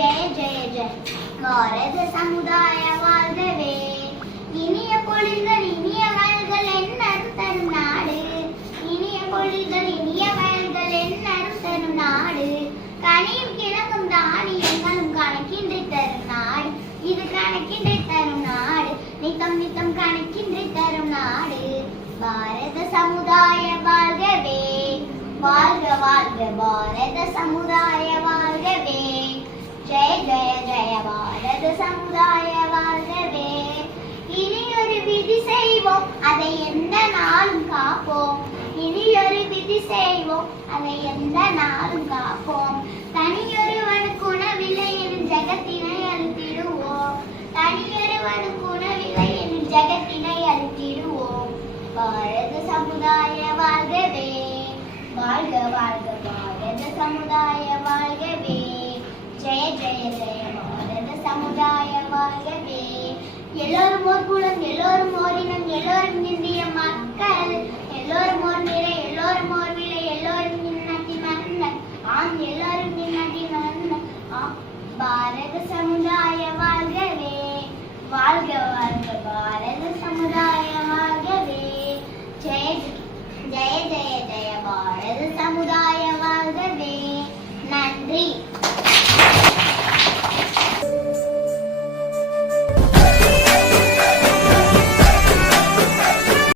ஜெய ஜெய ஜெய பாரத சமுதாய வாழ்கவே. இனிய பொழில்கள் இனிய வயல்கள் எந்நரும் தரும் நாடு. இனிய பொழில்கள் இனிய வயல்கள் எந்நரும் தரும் நாடு. கனியும் கிழங்கும் தானியங்களும் கணக்கின்றி தரும் நாடு. இது கணக்கின்றி தரும் நாடு. நித்தம் நித்தம் கணக்கின்றி தரும் நாடு. பாரத சமுதாய வாழ்கவே. வாழ்க வாழ்க பாரத சமுதாய வாழ்கவே. ஜெய ஜெய ஜெய பாரத சமுதாய வாழ்கவே. இனியொரு விதி செய்வோம் அதை எந்த நாளும் காப்போம். இனியொரு விதி செய்வோம் அதை எந்த நாளும் காப்போம். தனியொருவனுக்கு உணவில்லை எனும் ஜெகத்தினை அழித்திடுவோம். தனியொருவனுக்கு உணவில்லை எனும் ஜெகத்தினை அழித்திடுவோம். பாரத சமுதாய வாழ்கவே. வாழ்க வாழ்க பாரத சமுதாய வாழ்கவே. ஜெய ஜெய ஜெய பாரத சமுதாய வாழ்கவே. எல்லோரும் ஓர் குலம் எல்லோரும் ஓரினம் எல்லோரும் இந்திய மக்கள்.